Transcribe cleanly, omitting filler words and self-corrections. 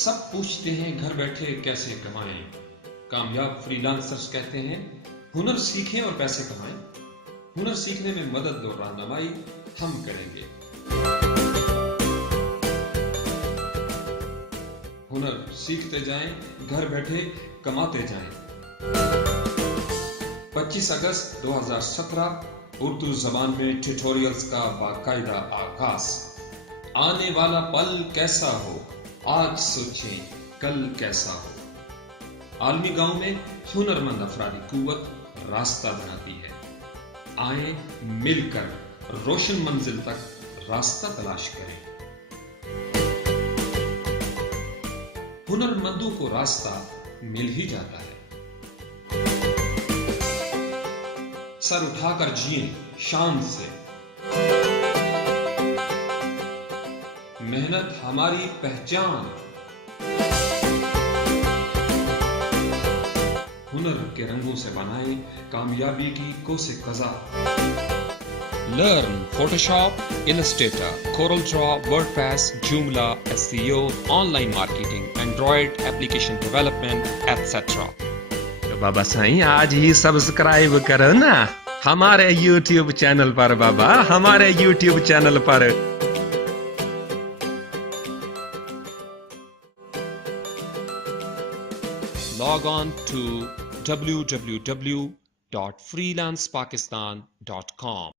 سب پوچھتے ہیں گھر بیٹھے کیسے کمائیں. کامیاب فری لانسرز کہتے ہیں ہنر سیکھیں اور پیسے کمائیں. ہنر سیکھنے میں مدد اور رہنمائی ہم کریں گے. ہنر سیکھتے جائیں، گھر بیٹھے کماتے جائیں. 25 اگست 2017 اردو زبان میں ٹیوٹوریلز کا باقاعدہ آغاز. آنے والا پل کیسا ہو، آج سوچیں کل کیسا ہو. عالمی گاؤں میں ہنرمند افرادی قوت راستہ بناتی ہے. آئیں مل کر روشن منزل تک راستہ تلاش کریں. ہنرمندوں کو راستہ مل ہی جاتا ہے. سر اٹھا کر جیئیں شان سے. محنت ہماری پہچان. ہنر کے رنگوں سے بنائیں کامیابی کی کوس قزا. Learn Photoshop, Illustrator, CorelDRAW, WordPress, Joomla, SEO, online marketing, Android application development, etc. تو بابا سائیں آج ہی سبسکرائب کرو نا ہمارے YouTube چینل پر. بابا ہمارے YouTube channel per log on to www.freelancepakistan.com